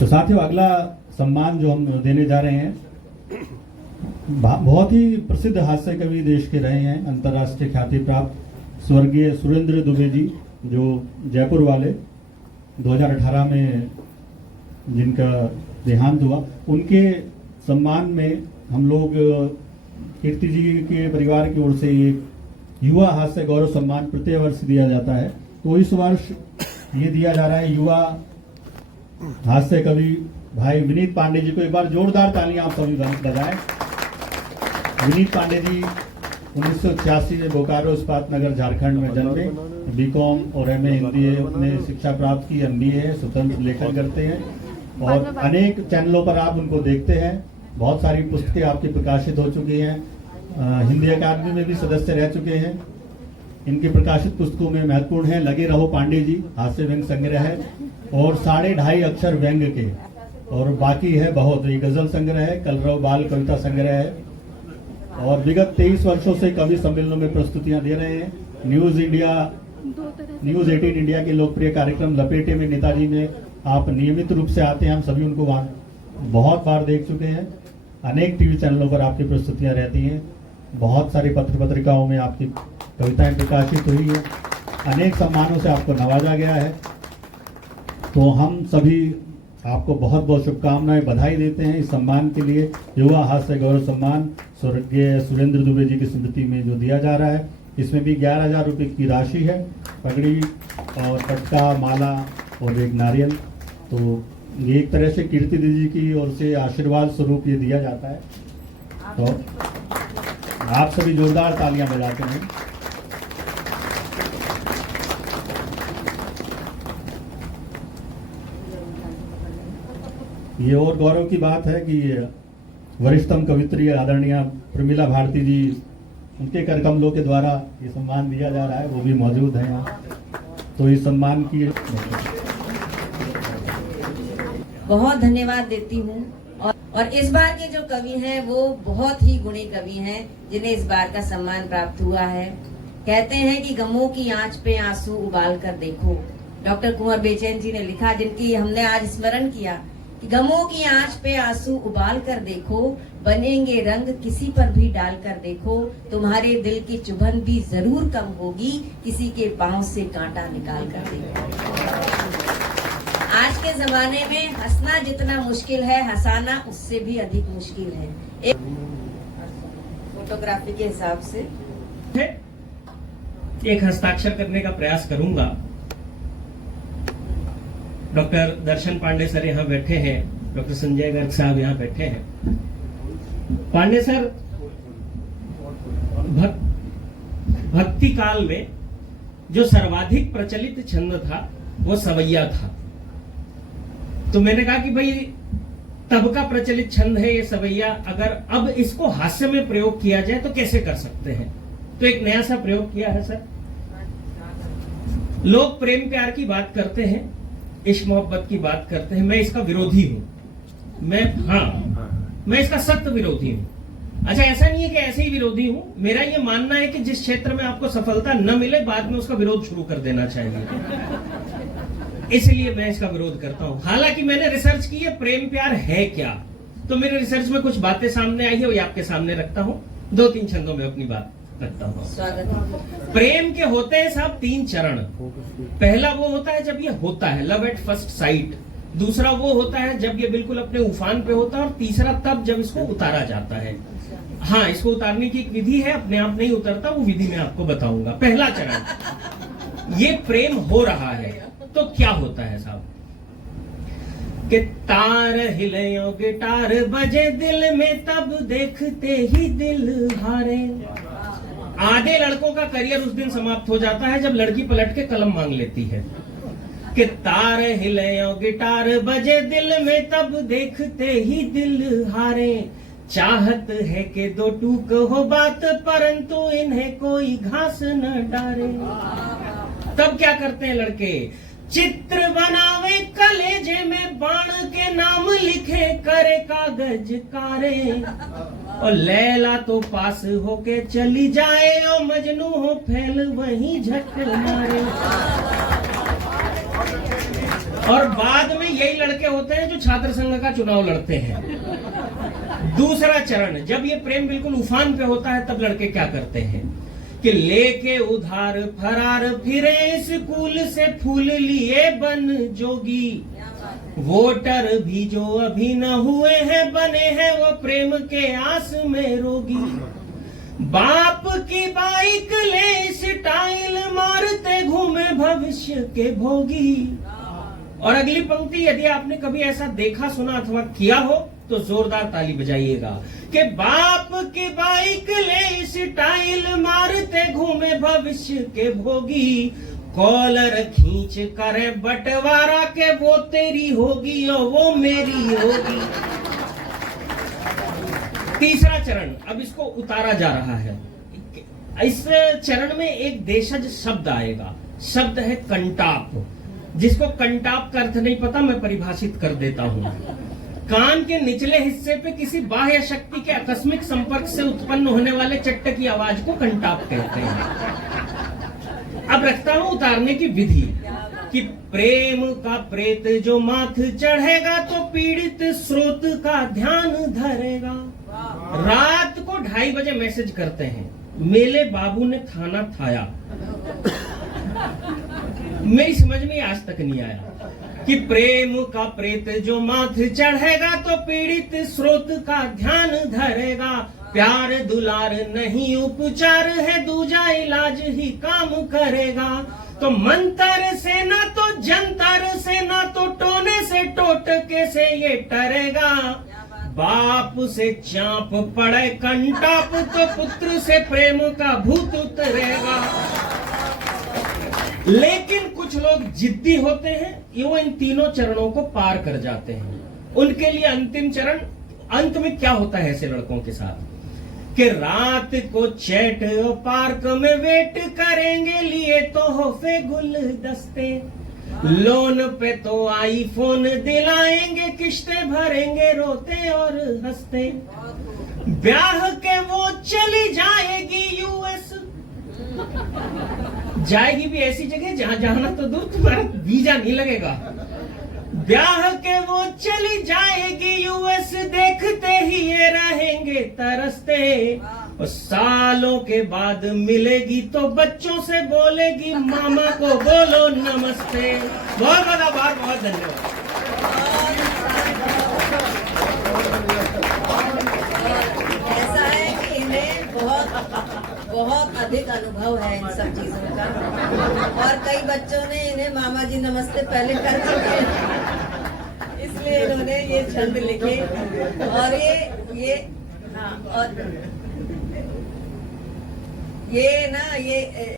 तो साथियों, अगला सम्मान जो हम देने जा रहे हैं, बहुत ही प्रसिद्ध हास्य कवि देश के रहे हैं, अंतर्राष्ट्रीय ख्याति प्राप्त स्वर्गीय सुरेंद्र दुबे जी, जो जयपुर वाले 2018 में जिनका देहांत हुआ, उनके सम्मान में हम लोग कीर्ति जी के परिवार की ओर से एक युवा हास्य गौरव सम्मान प्रत्येक वर्ष दिया जाता है। तो इस वर्ष ये दिया जा रहा है युवा हास्य कवि भाई विनीत पांडे जी को। एक बार जोरदार तालियां आप सभी बजाएं। विनीत पांडे जी 1986 में बोकारो इस्पात नगर झारखंड में जन्मे, बीकॉम और एमए हिंदी में शिक्षा प्राप्त की, एमबीए है, स्वतंत्र लेखन करते हैं और अनेक चैनलों पर आप उनको देखते हैं। बहुत सारी पुस्तकें आपकी प्रकाशित हो चुकी हैं, हिंदी अकादमी में भी सदस्य रह चुके हैं। इनकी प्रकाशित पुस्तकों में महत्वपूर्ण है लगे रहो पांडे जी, हास्य व्यंग संग्रह है, और 2.5 अक्षर व्यंग के, और बाकी है बहुत, ये गजल संग्रह है, कलरव बाल कविता संग्रह है, और विगत 23 वर्षों से कवि सम्मेलनों में प्रस्तुतियां दे रहे हैं। न्यूज 18 इंडिया के लोकप्रिय कार्यक्रम लपेटे में नेताजी में आप नियमित रूप से आते हैं, हम सभी उनको वहां बहुत बार देख चुके हैं। अनेक टीवी चैनलों पर आपकी प्रस्तुतियां रहती हैं, बहुत सारी पत्र पत्रिकाओं में आपकी कविताएं प्रकाशित हुई है, अनेक सम्मानों से आपको नवाजा गया है। तो हम सभी आपको बहुत बहुत शुभकामनाएं, बधाई देते हैं इस सम्मान के लिए। युवा हास्य गौरव सम्मान स्वर्गीय सुरेंद्र दुबे जी की स्मृति में जो दिया जा रहा है, इसमें भी 11,000 रुपये की राशि है, पगड़ी और पटका, माला और एक नारियल। तो ये एक तरह से कीर्ति दीदी की ओर से आशीर्वाद स्वरूप ये दिया जाता है। तो आप सभी जोरदार तालियां बजाते हैं। ये और गौरव की बात है कि वरिष्ठतम कवित्री आदरणीय प्रमिला भारती जी, उनके कर कमलों के द्वारा ये सम्मान दिया जा रहा है, वो भी मौजूद है यहाँ। तो इस सम्मान की बहुत धन्यवाद देती हूँ। और इस बार के जो कवि हैं वो बहुत ही गुणी कवि हैं, जिन्हें इस बार का सम्मान प्राप्त हुआ है। कहते हैं कि गमों की आंच पे आंसू उबाल कर देखो, डॉक्टर कुंवर बेचैन जी ने लिखा, जिनकी हमने आज स्मरण किया कि गमों की आंच पे आंसू उबाल कर देखो, बनेंगे रंग किसी पर भी डाल कर देखो, तुम्हारे दिल की चुभन भी जरूर कम होगी, किसी के पांव से कांटा निकाल कर देखो। आज के जमाने में हंसना जितना मुश्किल है, हंसाना उससे भी अधिक मुश्किल है। एक फोटोग्राफी के हिसाब से एक हस्ताक्षर करने का प्रयास करूंगा। डॉक्टर दर्शन पांडे सर यहाँ बैठे हैं, डॉक्टर संजय गर्ग साहब यहाँ बैठे हैं। पांडे सर भक्ति काल में जो सर्वाधिक प्रचलित छंद था वो सवैया था। तो मैंने कहा कि भाई तब का प्रचलित छंद है ये सवैया, अगर अब इसको हास्य में प्रयोग किया जाए तो कैसे कर सकते हैं। तो एक नया सा प्रयोग किया है सर। लोग प्रेम प्यार की बात करते हैं, इश्क मोहब्बत की बात करते हैं, मैं इसका विरोधी हूं। मैं इसका सख्त विरोधी हूं। अच्छा, ऐसा नहीं है कि ऐसे ही विरोधी हूं, मेरा ये मानना है कि जिस क्षेत्र में आपको सफलता न मिले, बाद में उसका विरोध शुरू कर देना चाहिए। इसलिए मैं इसका विरोध करता हूं। हालांकि मैंने रिसर्च की है प्रेम प्यार है क्या, तो मेरे रिसर्च में कुछ बातें सामने आई है, वो आपके सामने रखता हूं। 2-3 छंदों में अपनी बात रखता हूं। स्वागत। प्रेम के होते हैं साहब 3 चरण। पहला वो होता है जब ये होता है, लव एट फर्स्ट साइट। दूसरा वो होता है जब ये बिल्कुल अपने उफान पे होता है, और तीसरा तब जब इसको उतारा जाता है। हाँ, इसको उतारने की एक विधि है, अपने आप नहीं उतरता, वो विधि मैं आपको बताऊंगा। पहला चरण, ये प्रेम हो रहा है तो क्या होता है साहब कि तार हिले गिटार बजे दिल में, तब देखते ही दिल हारे। आधे लड़कों का करियर उस दिन समाप्त हो जाता है जब लड़की पलट के कलम मांग लेती है कि तार हिले गिटार बजे दिल में, तब देखते ही दिल हारे। चाहत है कि 2 टूक हो बात, परंतु इन्हें कोई घास न डारे। तब क्या करते हैं लड़के, चित्र बनावे कलेजे में, बाण के नाम लिखे करे कागज कारे। और लैला तो पास होके चली जाए, और मजनू हो फैल वहीं झट मारे। और बाद में यही लड़के होते हैं जो छात्र संघ का चुनाव लड़ते हैं। दूसरा चरण, जब ये प्रेम बिल्कुल उफान पे होता है तब लड़के क्या करते हैं कि लेके उधार फरार फिरे स्कूल से फूल लिए बन जोगी, वोटर भी जो अभी न हुए हैं बने हैं वो प्रेम के आस में रोगी। बाप की बाइक ले स्टाइल मारते घूमे भविष्य के भोगी। और अगली पंक्ति, यदि आपने कभी ऐसा देखा सुना अथवा किया हो तो जोरदार ताली बजाइएगा कि बाप की बाइक ले स्टाइल मारते घूमे भविष्य के भोगी, कॉलर खींच करे बंटवारा के वो तेरी होगी और वो मेरी होगी। तीसरा चरण, अब इसको उतारा जा रहा है। इस चरण में एक देशज शब्द आएगा, शब्द है कंटाप। जिसको कंटाप का अर्थ नहीं पता मैं परिभाषित कर देता हूं। कान के निचले हिस्से पे किसी बाह्य शक्ति के आकस्मिक संपर्क से उत्पन्न होने वाले चट्ट की आवाज को कंटाप कहते हैं। अब रखता हूं उतारने की विधि कि प्रेम का प्रेत जो माथ चढ़ेगा तो पीड़ित स्रोत का ध्यान धरेगा। रात को 2:30 बजे मैसेज करते हैं, मेले बाबू ने खाना खाया। मेरी समझ में आज तक नहीं आया कि प्रेम का प्रेत जो माथ चढ़ेगा तो पीड़ित स्रोत का ध्यान धरेगा। प्यार दुलार नहीं उपचार है, दूजा इलाज ही काम करेगा। तो मंत्र से ना तो जंतर से ना तो टोने से टोटके से ये टरेगा। बाप से चांप पड़े कंटाप तो पुत्र से प्रेम का भूत उतरेगा। लेकिन कुछ लोग जिद्दी होते हैं, वो इन तीनों चरणों को पार कर जाते हैं। उनके लिए अंतिम चरण, अंत में क्या होता है ऐसे लड़कों के साथ कि रात को चैट और पार्क में वेट करेंगे लिए तोहफे गुलदस्ते, लोन पे तो आईफोन दिलाएंगे, किस्तें भरेंगे रोते और हंसते। ब्याह के वो चली जाएगी यूएस, जाएगी भी ऐसी जगह जहां जाना तो दूर, तुम्हारा वीजा नहीं लगेगा। ब्याह के वो चली जाएगी यूएस, देखते ही ये रहेंगे तरसते। और सालों के बाद मिलेगी तो बच्चों से बोलेगी मामा को बोलो नमस्ते। बहुत बहुत आभार, बहुत धन्यवाद। ऐसा है कि इन्हें बहुत अधिक अनुभव है इन सब चीजों का, और कई बच्चों ने इन्हें मामा जी नमस्ते पहले कर चुके हैं, इसलिए इन्होंने ये छंद लिखे। और ये हाँ, और ये ना ये